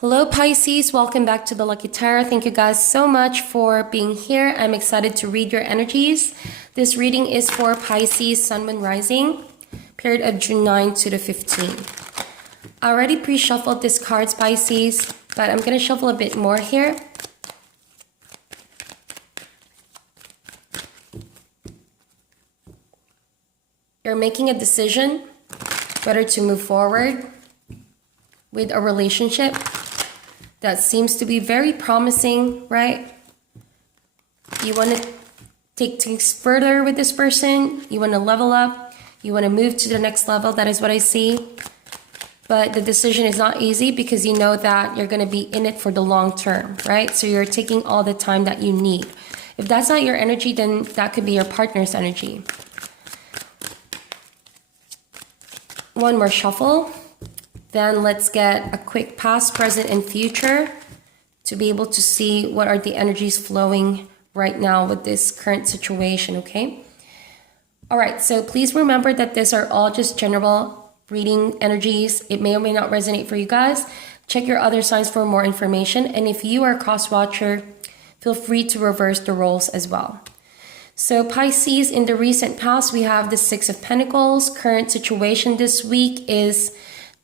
Hello Pisces, welcome back to the Lucky Tarot. Thank you guys so much for being here. I'm excited to read your energies. This reading is for Pisces, Sun, Moon, Rising, period of June 9 to the 15th. I already pre-shuffled these cards, Pisces, but I'm going to shuffle a bit more here. You're making a decision whether to move forward with a relationship that seems to be very promising, right? You want to take things further with this person. You want to level up. You want to move to the next level. That is what I see. But the decision is not easy because you know that you're going to be in it for the long term, right? So you're taking all the time that you need. If that's not your energy, then that could be your partner's energy. One more shuffle. Then let's get a quick past, present, and future to be able to see what are the energies flowing right now with this current situation, okay? All right, so please remember that these are all just general reading energies. It may or may not resonate for you guys. Check your other signs for more information. And if you are a cross-watcher, feel free to reverse the roles as well. So Pisces, in the recent past, we have the Six of Pentacles. Current situation this week is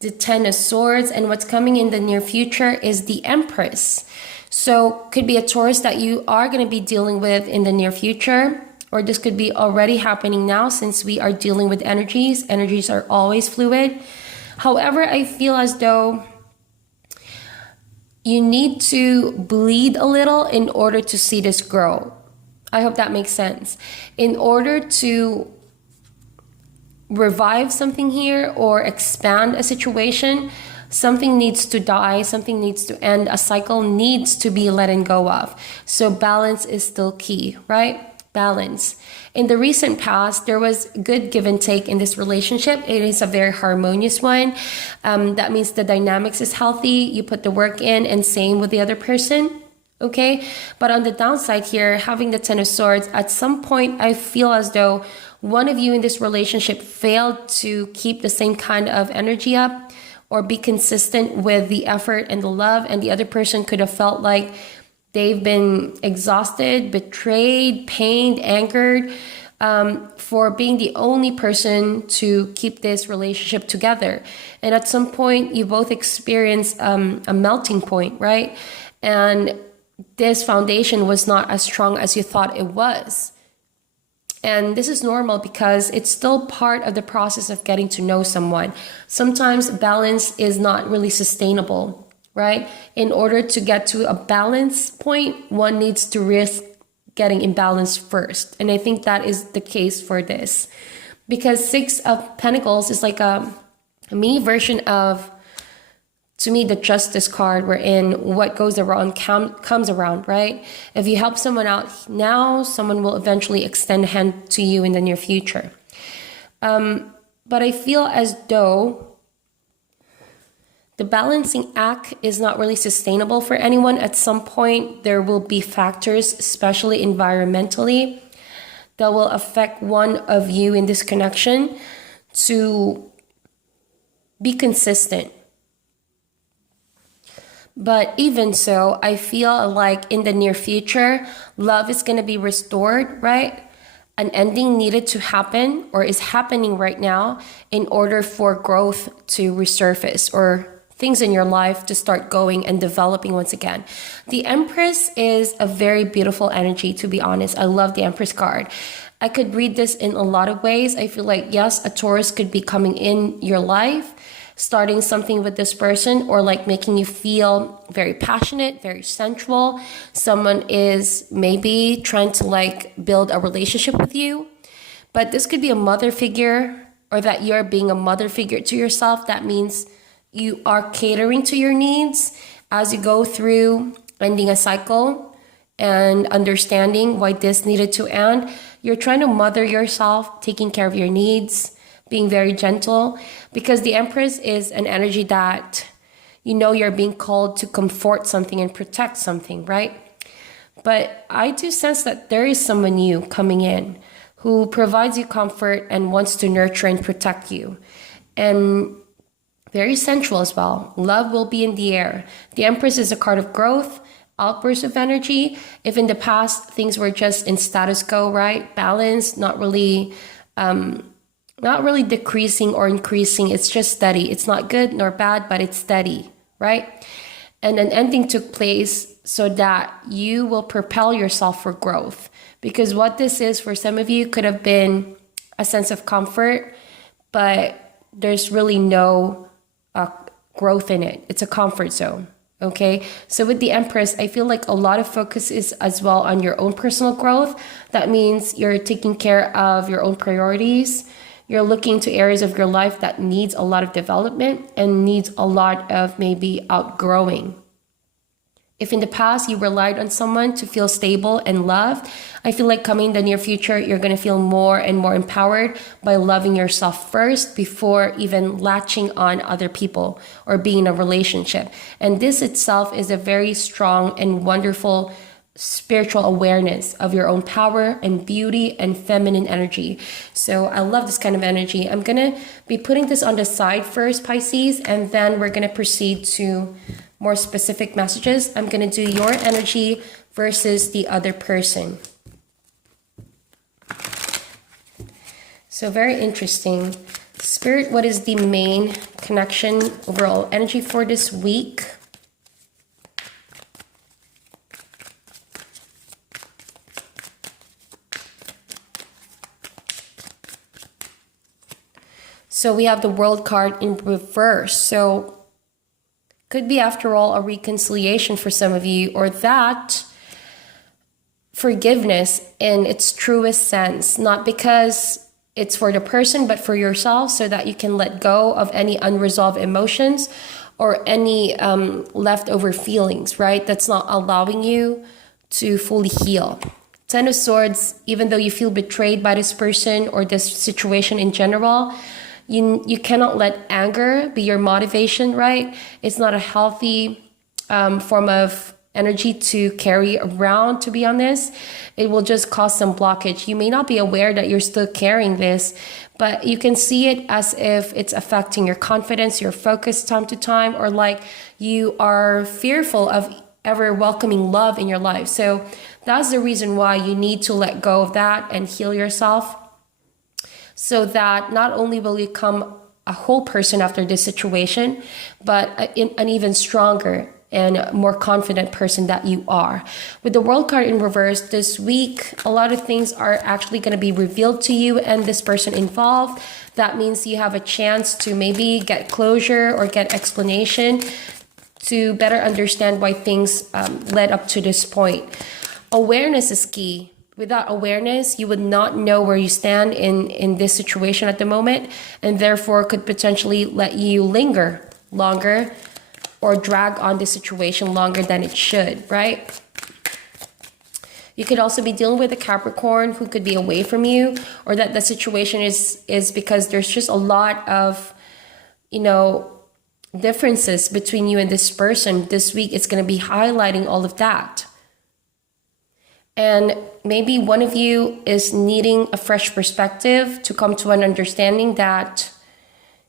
the Ten of Swords, and what's coming in the near future is the Empress. So could be a Taurus that you are going to be dealing with in the near future, or this could be already happening now since we are dealing with energies. Energies are always fluid. However, I feel as though you need to bleed a little in order to see this grow. I hope that makes sense. In order to revive something here or expand a situation, something needs to die, something needs to end, a cycle needs to be let go of. So balance is still key, right? Balance. In the recent past, there was good give and take in this relationship. It is a very harmonious one. That means the dynamics is healthy. You put the work in, and same with the other person. Okay, but on the downside here, having the Ten of Swords, at some point I feel as though one of you in this relationship failed to keep the same kind of energy up or be consistent with the effort and the love, and the other person could have felt like they've been exhausted, betrayed, pained, angered for being the only person to keep this relationship together. And at some point you both experience a melting point, right? And this foundation was not as strong as you thought it was. And this is normal because it's still part of the process of getting to know someone. Sometimes balance is not really sustainable, right? In order to get to a balance point, one needs to risk getting imbalanced first. And I think that is the case for this. Because Six of Pentacles is like a mini version of, to me, the Justice card, wherein what goes around comes around, right? If you help someone out now, someone will eventually extend a hand to you in the near future. But I feel as though the balancing act is not really sustainable for anyone. At some point, there will be factors, especially environmentally, that will affect one of you in this connection to be consistent. But even so, I feel like in the near future, love is going to be restored, right? An ending needed to happen or is happening right now in order for growth to resurface or things in your life to start going and developing once again. The Empress is a very beautiful energy, to be honest. I love the Empress card. I could read this in a lot of ways. I feel like, yes, a Taurus could be coming in your life, starting something with this person, or like making you feel very passionate, very sensual. Someone is maybe trying to like build a relationship with you, but this could be a mother figure, or that you're being a mother figure to yourself. That means you are catering to your needs as you go through ending a cycle and understanding why this needed to end. You're trying to mother yourself, taking care of your needs, being very gentle, because the Empress is an energy that you know you're being called to comfort something and protect something, right? But I do sense that there is someone new coming in who provides you comfort and wants to nurture and protect you. And Very sensual as well. Love will be in the air. The Empress is a card of growth, outburst of energy. If in the past things were just in status quo, right? Balance, not really decreasing or increasing. It's just steady. It's not good nor bad, but it's steady, right? And an ending took place so that you will propel yourself for growth. Because what this is for some of you could have been a sense of comfort, but there's really no growth in it. It's a comfort zone. Okay, so with the Empress, I feel like a lot of focus is as well on your own personal growth. That means you're taking care of your own priorities. You're looking to areas of your life that needs a lot of development and needs a lot of maybe outgrowing. If in the past you relied on someone to feel stable and loved, I feel like coming in the near future, you're going to feel more and more empowered by loving yourself first before even latching on other people or being in a relationship. And this itself is a very strong and wonderful spiritual awareness of your own power and beauty and feminine energy. So I love this kind of energy. I'm going to be putting this on the side first, Pisces, and then we're going to proceed to more specific messages. I'm going to do your energy versus the other person. So very interesting. Spirit, what is the main connection, overall energy for this week? So we have the World card in reverse. So could be, after all, a reconciliation for some of you, or that forgiveness in its truest sense, not because it's for the person, but for yourself, so that you can let go of any unresolved emotions or any leftover feelings, right? That's not allowing you to fully heal. Ten of Swords, even though you feel betrayed by this person or this situation in general, you cannot let anger be your motivation, right? It's not a healthy form of energy to carry around, to be honest. It will just cause some blockage. You may not be aware that you're still carrying this, but you can see it as if it's affecting your confidence, your focus time to time, or like you are fearful of ever welcoming love in your life. So that's the reason why you need to let go of that and heal yourself, so that not only will you become a whole person after this situation, but an even stronger and more confident person that you are. With the World card in reverse this week, a lot of things are actually going to be revealed to you and this person involved. That means you have a chance to maybe get closure or get explanation to better understand why things led up to this point. Awareness is key. Without awareness, you would not know where you stand in this situation at the moment, and therefore could potentially let you linger longer or drag on the situation longer than it should, right? You could also be dealing with a Capricorn who could be away from you, or that the situation is because there's just a lot of, differences between you and this person. This week, it's going to be highlighting all of that. And maybe one of you is needing a fresh perspective to come to an understanding that,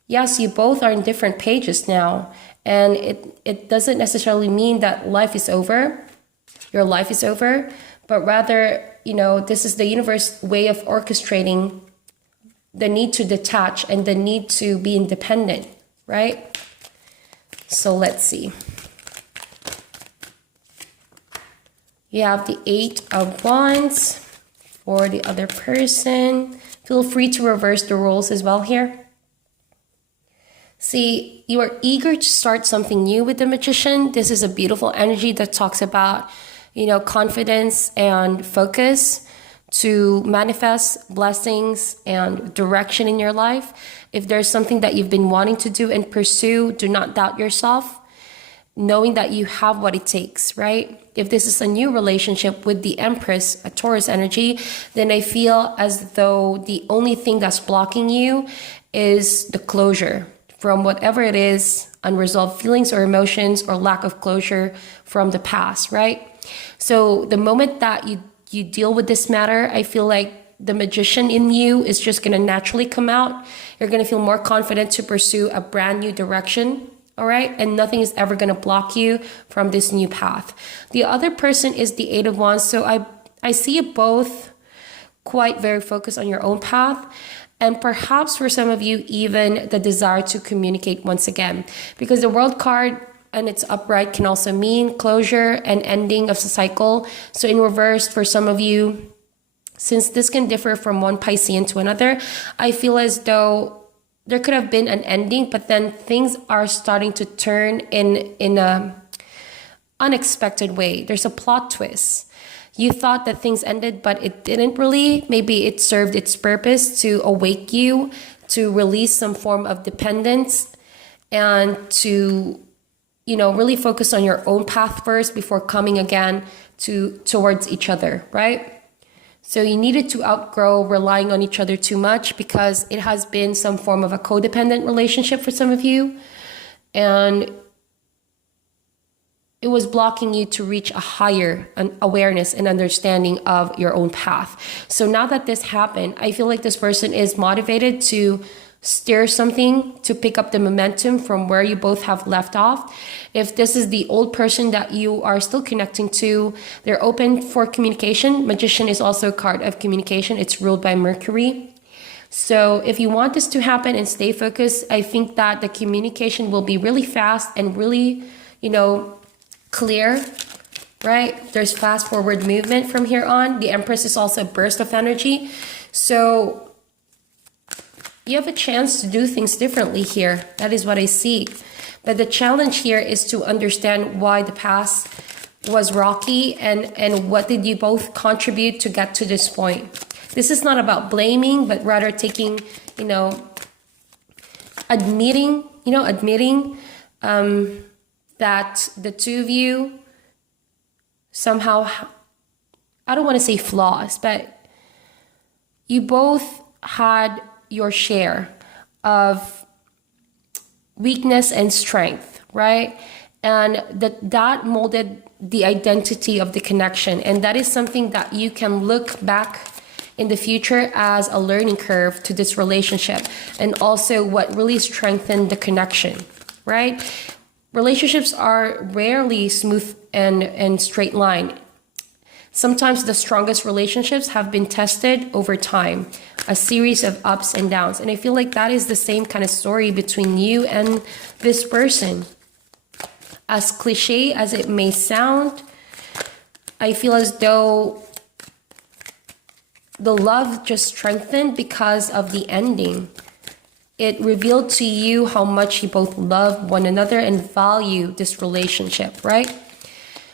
yes, you both are in different pages now. And it doesn't necessarily mean that life is over, your life is over, but rather, this is the universe way of orchestrating the need to detach and the need to be independent, right? So let's see. You have the 8 of Wands for the other person. Feel free to reverse the roles as well here. See, you are eager to start something new with the Magician. This is a beautiful energy that talks about, confidence and focus to manifest blessings and direction in your life. If there's something that you've been wanting to do and pursue, do not doubt yourself, knowing that you have what it takes, right? If this is a new relationship with the Empress, a Taurus energy, then I feel as though the only thing that's blocking you is the closure from whatever it is, unresolved feelings or emotions or lack of closure from the past, right? So the moment that you deal with this matter, I feel like the magician in you is just going to naturally come out. You're going to feel more confident to pursue a brand new direction. All right. And nothing is ever going to block you from this new path. The other person is the Eight of Wands. So I see you both quite very focused on your own path. And perhaps for some of you, even the desire to communicate once again, because the World card and its upright can also mean closure and ending of the cycle. So in reverse, for some of you, since this can differ from one Piscean to another, I feel as though there could have been an ending, but then things are starting to turn in a unexpected way. There's a plot twist. You thought that things ended, but it didn't really. Maybe it served its purpose to awake you, to release some form of dependence, and to, you know, really focus on your own path first before coming again towards each other, right? So you needed to outgrow relying on each other too much, because it has been some form of a codependent relationship for some of you. And it was blocking you to reach a higher awareness and understanding of your own path. So now that this happened, I feel like this person is motivated to steer something to pick up the momentum from where you both have left off. If this is the old person that you are still connecting to, they're open for communication. Magician is also a card of communication. It's ruled by Mercury. So if you want this to happen and stay focused, I think that the communication will be really fast and really, you know, clear, right? There's fast forward movement from here on. The Empress is also a burst of energy. So you have a chance to do things differently here. That is what I see. But the challenge here is to understand why the past was rocky and what did you both contribute to get to this point. This is not about blaming, but rather taking, you know, admitting that the two of you somehow, I don't want to say flaws, but you both had your share of weakness and strength, right? And that molded the identity of the connection. And that is something that you can look back in the future as a learning curve to this relationship, and also what really strengthened the connection, right? Relationships are rarely smooth and straight line. Sometimes the strongest relationships have been tested over time, a series of ups and downs. And I feel like that is the same kind of story between you and this person. As cliche as it may sound, I feel as though the love just strengthened because of the ending. It revealed to you how much you both love one another and value this relationship, right?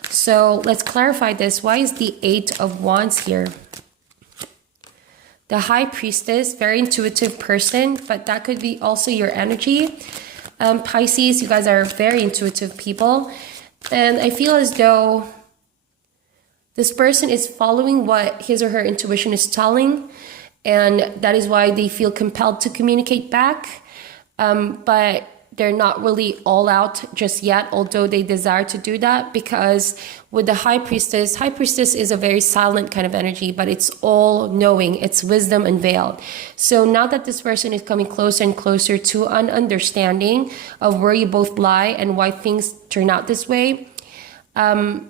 So let's clarify this. Why is the Eight of Wands here? The High Priestess, very intuitive person, but that could be also your energy. Pisces, you guys are very intuitive people. And I feel as though this person is following what his or her intuition is telling. And that is why they feel compelled to communicate back. But they're not really all out just yet, although they desire to do that, because with the High Priestess is a very silent kind of energy, but it's all knowing, it's wisdom unveiled. So now that this person is coming closer and closer to an understanding of where you both lie and why things turn out this way, the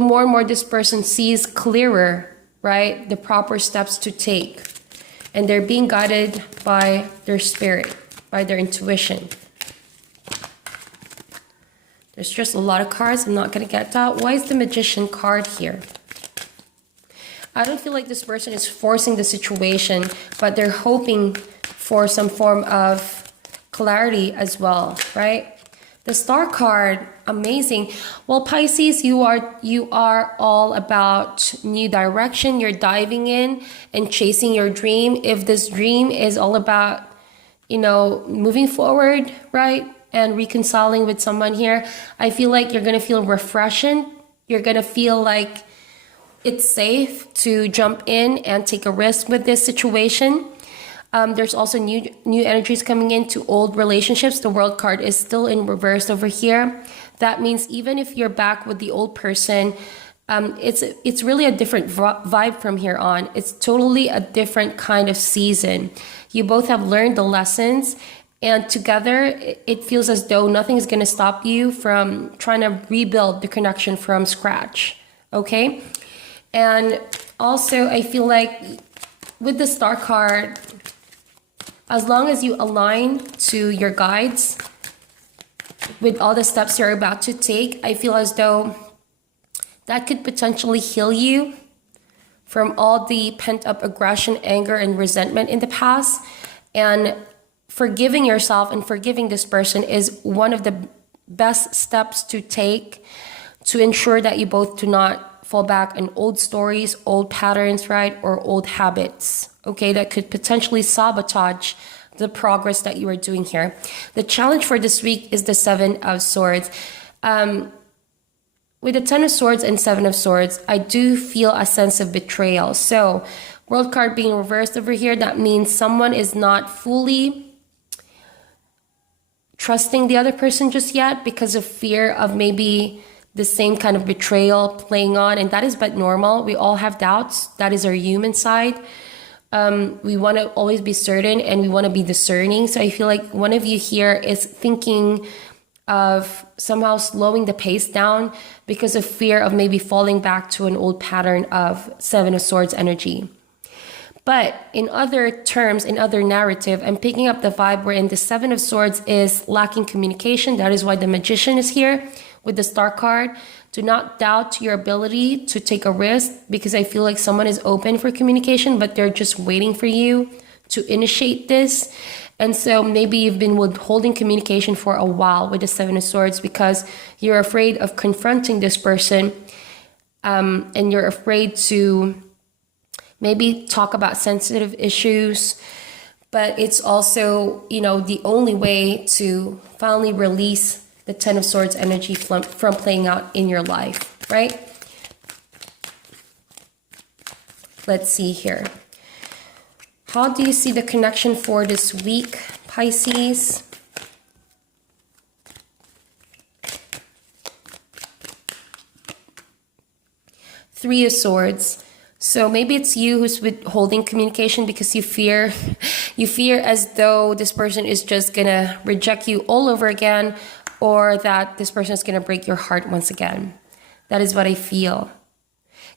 more and more this person sees clearer, right, the proper steps to take. And they're being guided by their spirit, by their intuition. There's just a lot of cards. I'm not going to get that. Why is the Magician card here? I don't feel like this person is forcing the situation, but they're hoping for some form of clarity as well, right? The Star card, amazing. Well, Pisces, you are all about new direction. You're diving in and chasing your dream. If this dream is all about, you know, moving forward, right, and reconciling with someone here, I feel like you're going to feel refreshing. You're going to feel like it's safe to jump in and take a risk with this situation. There's also new energies coming into old relationships. The World card is still in reverse over here. That means even if you're back with the old person, It's really a different vibe from here on. It's totally a different kind of season. You both have learned the lessons, and together it feels as though nothing is going to stop you from trying to rebuild the connection from scratch. Okay? And also, I feel like with the Star card, as long as you align to your guides with all the steps you're about to take, I feel as though that could potentially heal you from all the pent-up aggression, anger, and resentment in the past. And forgiving yourself and forgiving this person is one of the best steps to take to ensure that you both do not fall back on old stories, old patterns, right? Or old habits, okay? That could potentially sabotage the progress that you are doing here. The challenge for this week is the Seven of Swords. With the Ten of Swords and Seven of Swords, I do feel a sense of betrayal. So, World card being reversed over here, that means someone is not fully trusting the other person just yet because of fear of maybe the same kind of betrayal playing on. And that is but normal. We all have doubts. That is our human side. We want to always be certain and we want to be discerning. So I feel like one of you here is thinking of somehow slowing the pace down because of fear of maybe falling back to an old pattern of Seven of Swords energy. But in other terms, in other narrative, I'm picking up the vibe wherein the Seven of Swords is lacking communication. That is why the Magician is here with the Star card. Do not doubt your ability to take a risk, because I feel like someone is open for communication, but they're just waiting for you to initiate this. And so maybe you've been withholding communication for a while with the Seven of Swords because you're afraid of confronting this person, and you're afraid to maybe talk about sensitive issues. But it's also, you know, the only way to finally release the Ten of Swords energy from playing out in your life, right? Let's see here. How do you see the connection for this week, Pisces? Three of Swords. So maybe it's you who's withholding communication because you fear as though this person is just gonna reject you all over again, or that this person is gonna break your heart once again. That is what I feel.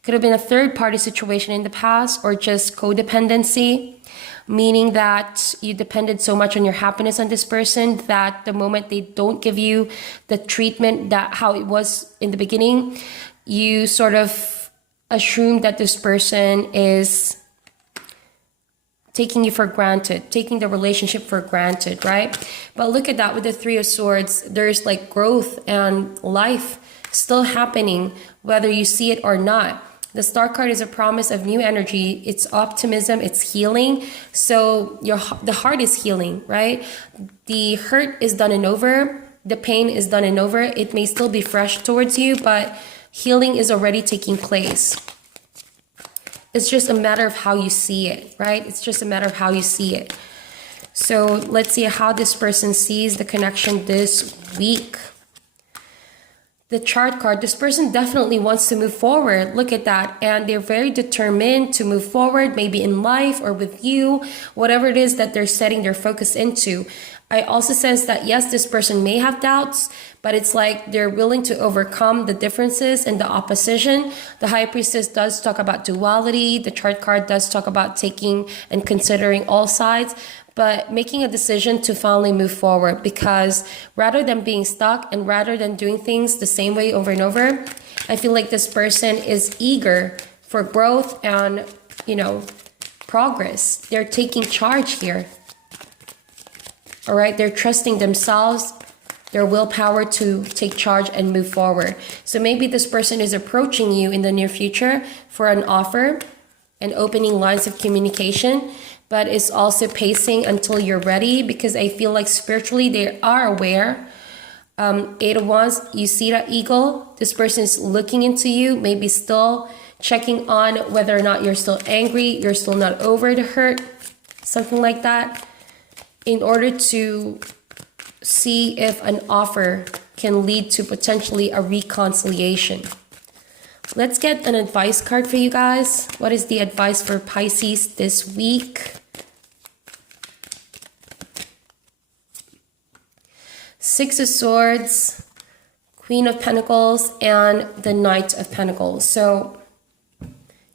Could have been a third party situation in the past, or just codependency, meaning that you depended so much on your happiness on this person that the moment they don't give you the treatment that how it was in the beginning, you sort of assume that this person is taking you for granted, taking the relationship for granted, right? But look at that with the Three of Swords. There's like growth and life still happening, whether you see it or not. The Star card is a promise of new energy. It's optimism, it's healing. So the heart is healing, right? The hurt is done and over. The pain is done and over. It may still be fresh towards you, but healing is already taking place. It's just a matter of how you see it, right? It's just a matter of how you see it. So let's see how this person sees the connection this week. The Chart card, this person definitely wants to move forward. Look at that. And they're very determined to move forward, maybe in life or with you, whatever it is that they're setting their focus into. I also sense that, yes, this person may have doubts, but it's like they're willing to overcome the differences and the opposition. The High Priestess does talk about duality. The Chart card does talk about taking and considering all sides, but making a decision to finally move forward, because rather than being stuck and rather than doing things the same way over and over, I feel like this person is eager for growth and, you know, progress. They're taking charge here. All right, they're trusting themselves, their willpower to take charge and move forward. So maybe this person is approaching you in the near future for an offer and opening lines of communication, but it's also pacing until you're ready, because I feel like spiritually they are aware. Eight of Wands, you see that eagle. This person is looking into you, maybe still checking on whether or not you're still angry, you're still not over the hurt, something like that, in order to see if an offer can lead to potentially a reconciliation. Let's get an advice card for you guys. What is the advice for Pisces this week? Six of Swords, Queen of Pentacles, and the Knight of Pentacles. So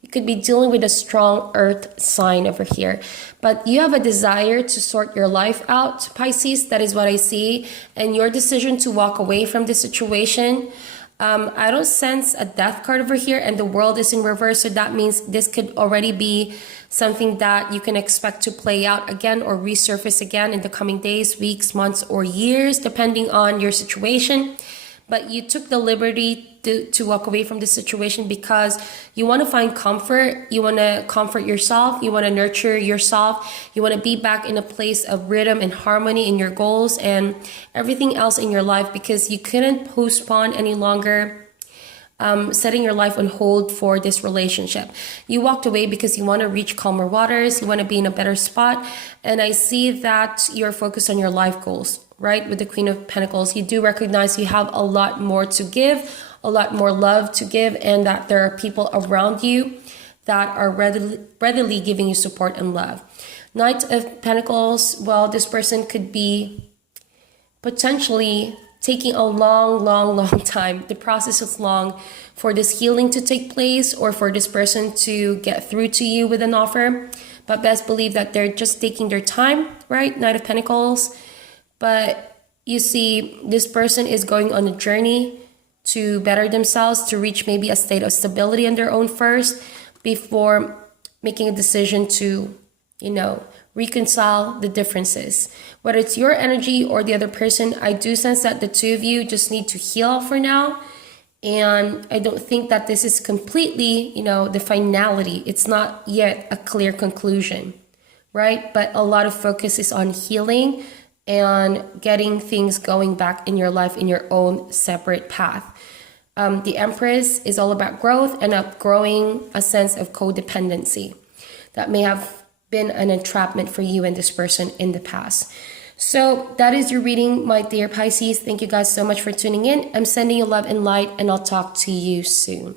you could be dealing with a strong earth sign over here, but you have a desire to sort your life out, Pisces. That is what I see. And your decision to walk away from the situation. I don't sense a death card over here, and the world is in reverse. So that means this could already be something that you can expect to play out again or resurface again in the coming days, weeks, months, or years, depending on your situation. But you took the liberty to walk away from the situation because you want to find comfort. You want to comfort yourself. You want to nurture yourself. You want to be back in a place of rhythm and harmony in your goals and everything else in your life, because you couldn't postpone any longer setting your life on hold for this relationship. You walked away because you want to reach calmer waters. You want to be in a better spot. And I see that you're focused on your life goals, right? With the Queen of Pentacles, you do recognize you have a lot more to give, a lot more love to give, and that there are people around you that are readily giving you support and love. Knight of Pentacles, well, this person could be potentially taking a long time. The process is long for this healing to take place or for this person to get through to you with an offer. But best believe that they're just taking their time, right? Knight of Pentacles. But you see, this person is going on a journey to better themselves, to reach maybe a state of stability on their own first before making a decision to, reconcile the differences. Whether it's your energy or the other person, I do sense that the two of you just need to heal for now. And I don't think that this is completely, the finality. It's not yet a clear conclusion, right? But a lot of focus is on healing and getting things going back in your life in your own separate path. The Empress is all about growth and outgrowing a sense of codependency that may have been an entrapment for you and this person in the past. So that is your reading, my dear Pisces. Thank you guys so much for tuning in. I'm sending you love and light, and I'll talk to you soon.